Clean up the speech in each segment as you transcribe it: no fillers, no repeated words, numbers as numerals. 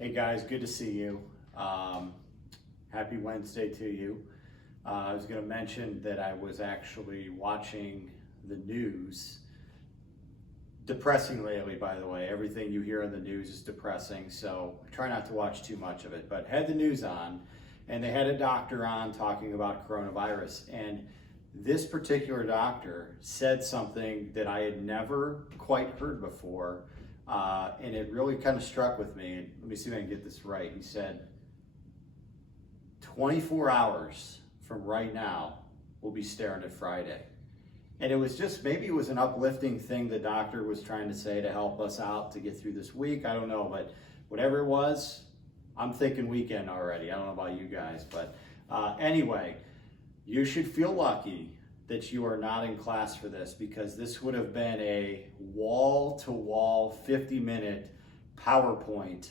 Hey guys, good to see you. Happy Wednesday to you. I was going to mention that I was actually watching the news. Depressing lately, by the way. Everything you hear on the news is depressing, so I try not to watch too much of it. But had the news on, and they had a doctor on talking about coronavirus. And this particular doctor said something that I had never quite heard before. And it really kind of struck with me. Let me see if I can get this right. He said, 24 hours from right now, we'll be staring at Friday. And it was just, maybe it was an uplifting thing the doctor was trying to say to help us out to get through this week. I don't know, but whatever it was, I'm thinking weekend already. I don't know about you guys, but anyway, you should feel lucky that you are not in class for this, because this would have been a wall-to-wall 50-minute PowerPoint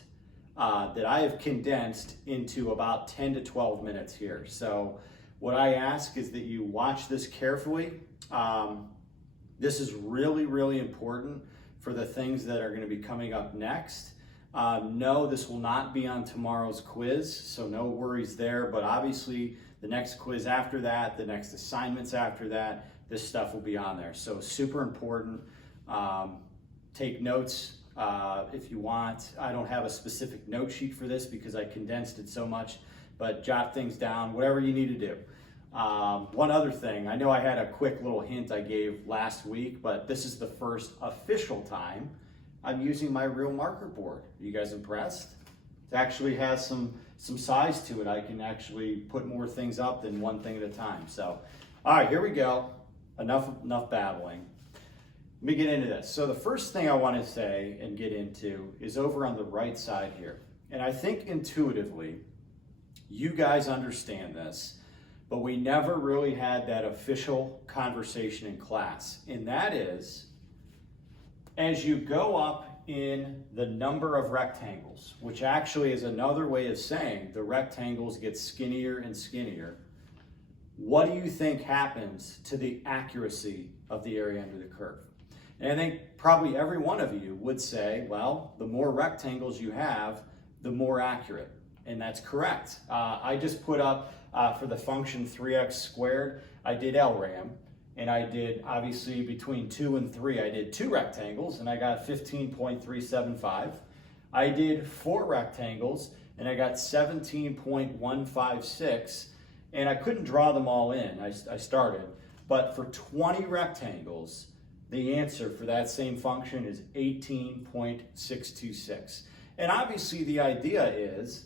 that I have condensed into about 10 to 12 minutes here. So what I ask is that you watch this carefully. This is really, really important for the things that are going to be coming up next. No, this will not be on tomorrow's quiz, so no worries there, but obviously the next quiz after that, the next assignments after that, this stuff will be on there. So super important. Take notes if you want. I don't have a specific note sheet for this because I condensed it so much, but jot things down, whatever you need to do. One other thing, I know I had a quick little hint I gave last week, but this is the first official time I'm using my real marker board. Are you guys impressed? It actually has some size to it. I can actually put more things up than one thing at a time. So, all right, here we go. Enough babbling. Let me get into this. So the first thing I want to say and get into is over on the right side here. And I think intuitively, you guys understand this, but we never really had that official conversation in class. And that is, as you go up in the number of rectangles, which actually is another way of saying the rectangles get skinnier and skinnier, what do you think happens to the accuracy of the area under the curve? And I think probably every one of you would say, well, the more rectangles you have, the more accurate. And that's correct. I just put up for the function 3x squared, I did LRAM. And I did, obviously, between 2 and 3, I did 2 rectangles, and I got 15.375. I did 4 rectangles, and I got 17.156. And I couldn't draw them all in, I started. But for 20 rectangles, the answer for that same function is 18.626. And obviously, the idea is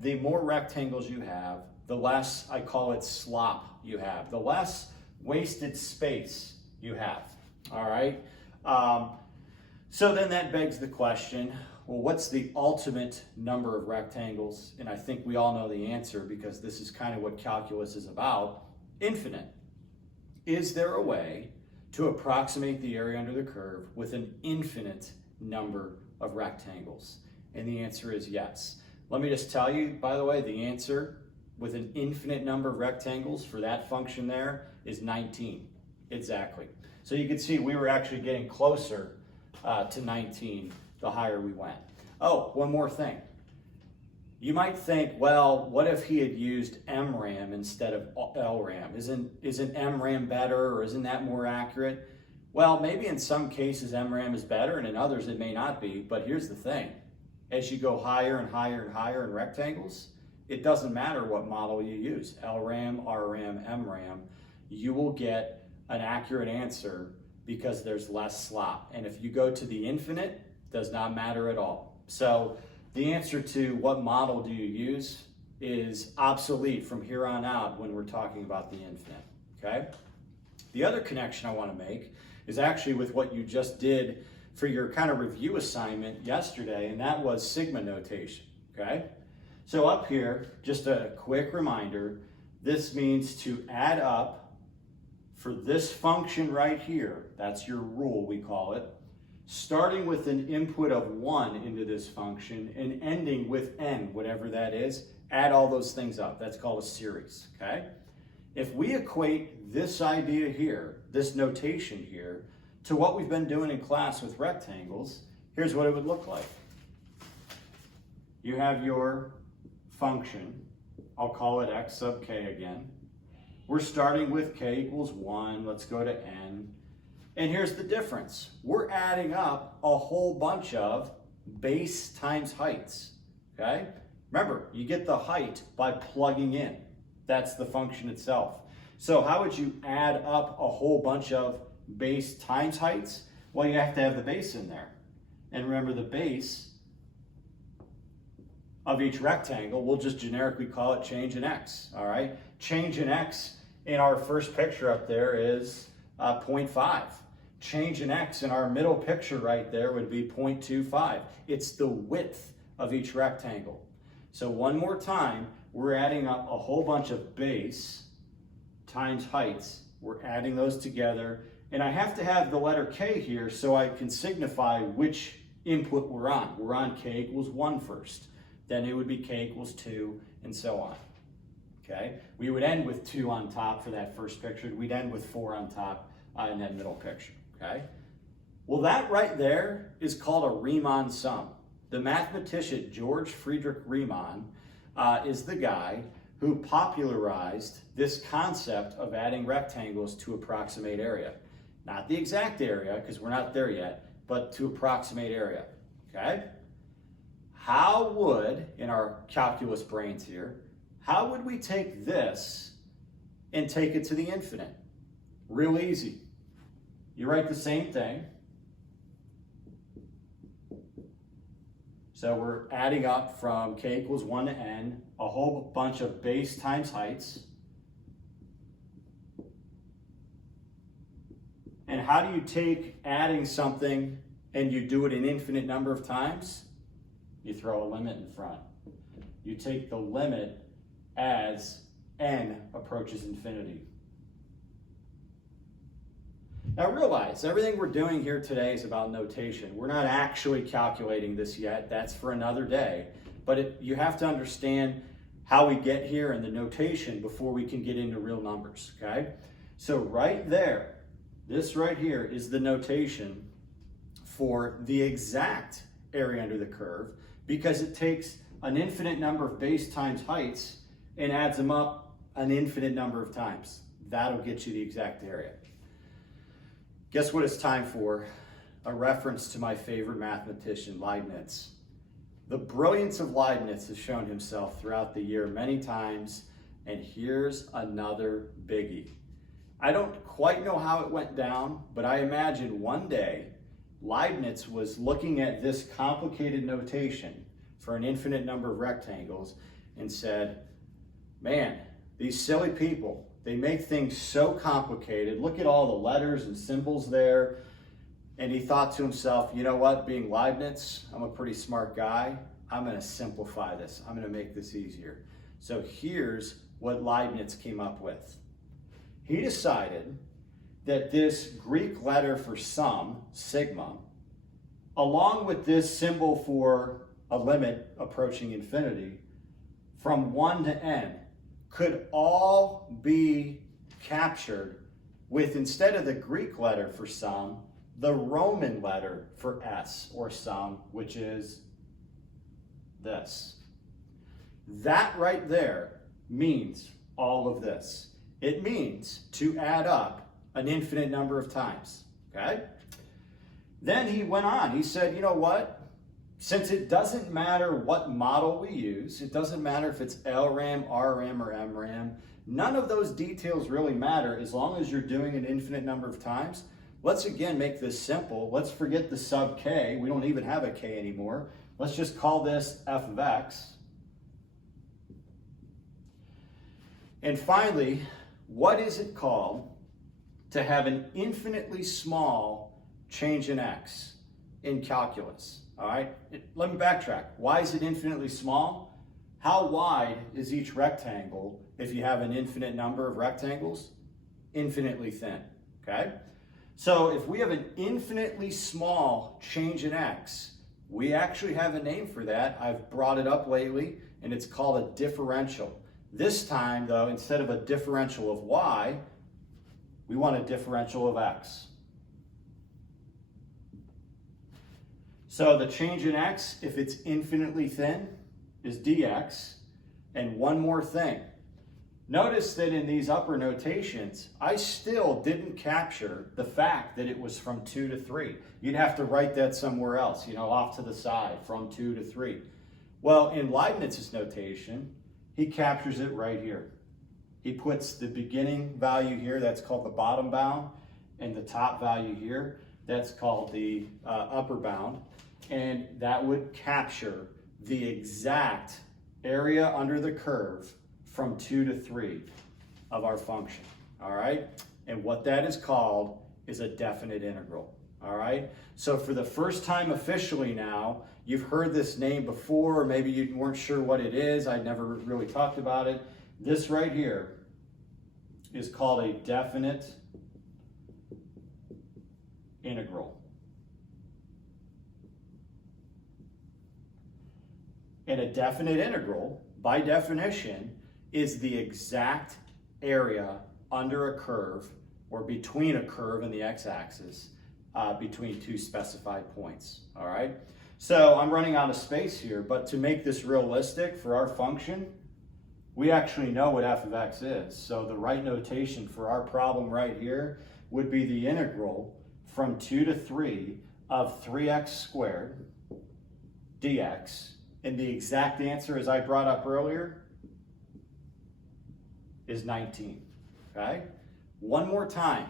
the more rectangles you have, the less, I call it slop you have, the less wasted space you have, all right? So then that begs the question, well, what's the ultimate number of rectangles? And I think we all know the answer because this is kind of what calculus is about, infinite. Is there a way to approximate the area under the curve with an infinite number of rectangles? And the answer is yes. Let me just tell you, by the way, the answer with an infinite number of rectangles for that function there is 19, exactly. So you can see we were actually getting closer to 19 the higher we went. Oh, one more thing. You might think, well, what if he had used MRAM instead of LRAM? Isn't MRAM better, or isn't that more accurate? Well, maybe in some cases MRAM is better, and in others it may not be, but here's the thing. As you go higher and higher and higher in rectangles, it doesn't matter what model you use, LRAM, RRAM, MRAM, you will get an accurate answer because there's less slop. And if you go to the infinite, it does not matter at all. So the answer to what model do you use is obsolete from here on out when we're talking about the infinite, okay? The other connection I want to make is actually with what you just did for your kind of review assignment yesterday, and that was sigma notation, okay? So up here, just a quick reminder, this means to add up for this function right here, that's your rule, we call it, starting with an input of 1 into this function and ending with n, whatever that is, add all those things up. That's called a series, okay? If we equate this idea here, this notation here, to what we've been doing in class with rectangles, here's what it would look like. you have your function. I'll call it x sub k again. We're starting with k equals 1. Let's go to n. And here's the difference. We're adding up a whole bunch of base times heights, okay? Remember, you get the height by plugging in. That's the function itself. So how would you add up a whole bunch of base times heights? Well, you have to have the base in there. And remember, the base of each rectangle, we'll just generically call it change in x, all right? Change in x in our first picture up there is 0.5. Change in x in our middle picture right there would be 0.25. It's the width of each rectangle. So one more time, we're adding up a whole bunch of base times heights. We're adding those together. And I have to have the letter k here so I can signify which input we're on. We're on k equals 1 first. Then it would be k equals 2, and so on. Okay? We would end with 2 on top for that first picture. We'd end with 4 on top in that middle picture. Okay? Well, that right there is called a Riemann sum. The mathematician George Friedrich Riemann is the guy who popularized this concept of adding rectangles to approximate area. Not the exact area, because we're not there yet, but to approximate area. Okay? How would, in our calculus brains here, how would we take this and take it to the infinite? Real easy. You write the same thing. So we're adding up from k equals 1 to n, a whole bunch of base times heights. And how do you take adding something and you do it an infinite number of times? You throw a limit in front. You take the limit as n approaches infinity. Now realize, everything we're doing here today is about notation. We're not actually calculating this yet. That's for another day. But you have to understand how we get here and the notation before we can get into real numbers, okay? So right there, this right here is the notation for the exact area under the curve, because it takes an infinite number of base times heights and adds them up an infinite number of times. That'll get you the exact area. Guess what it's time for? A reference to my favorite mathematician, Leibniz. The brilliance of Leibniz has shown himself throughout the year many times, and here's another biggie. I don't quite know how it went down, but I imagine one day Leibniz was looking at this complicated notation for an infinite number of rectangles and said, man, these silly people, they make things so complicated. Look at all the letters and symbols there. And he thought to himself, you know what, being Leibniz, I'm a pretty smart guy. I'm going to simplify this. I'm going to make this easier. So here's what Leibniz came up with. He decided that this Greek letter for sum, sigma, along with this symbol for a limit approaching infinity, from 1 to n, could all be captured with, instead of the Greek letter for sum, the Roman letter for s, or sum, which is this. That right there means all of this. It means to add up an infinite number of times, okay? Then he went on, he said, you know what? Since it doesn't matter what model we use, it doesn't matter if it's LRAM, RRAM, or MRAM, none of those details really matter as long as you're doing an infinite number of times. Let's again make this simple. Let's forget the sub k. We don't even have a k anymore. Let's just call this f of x. And finally, what is it called to have an infinitely small change in x in calculus? All right, let me backtrack. Why is it infinitely small? How wide is each rectangle if you have an infinite number of rectangles? Infinitely thin, okay? So if we have an infinitely small change in x, we actually have a name for that. I've brought it up lately, and it's called a differential. This time, though, instead of a differential of y, we want a differential of x. So the change in x, if it's infinitely thin, is dx. And one more thing. Notice that in these upper notations, I still didn't capture the fact that it was from 2 to 3. You'd have to write that somewhere else, off to the side, from 2 to 3. Well, in Leibniz's notation, he captures it right here. He puts the beginning value here, that's called the bottom bound, and the top value here, that's called the upper bound. And that would capture the exact area under the curve from 2 to 3 of our function, all right? And what that is called is a definite integral, all right? So for the first time officially now, you've heard this name before, or maybe you weren't sure what it is. I'd never really talked about it. This right here is called a definite integral. And a definite integral, by definition, is the exact area under a curve or between a curve and the x-axis between two specified points, all right? So I'm running out of space here, but to make this realistic for our function, we actually know what f of x is. So the right notation for our problem right here would be the integral from 2 to 3 of 3x squared dx. And the exact answer, as I brought up earlier, is 19, okay? One more time.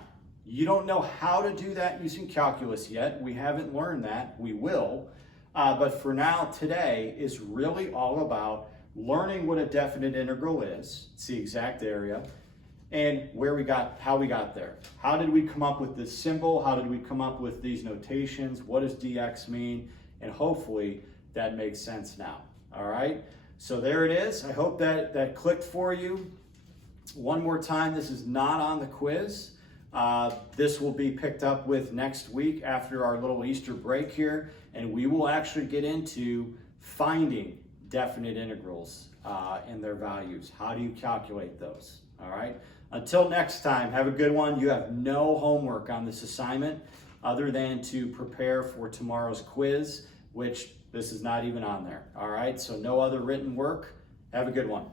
You don't know how to do that using calculus yet. We haven't learned that. We will. But for now, today is really all about learning what a definite integral is. It's the exact area. And how we got there. How did we come up with this symbol? How did we come up with these notations? What does dx mean? And hopefully that makes sense now. All right. So there it is. I hope that clicked for you. One more time, this is not on the quiz. This will be picked up with next week after our little Easter break here, and we will actually get into finding definite integrals and their values. How do you calculate those? All right. Until next time, have a good one. You have no homework on this assignment other than to prepare for tomorrow's quiz, which this is not even on there. All right. So no other written work. Have a good one.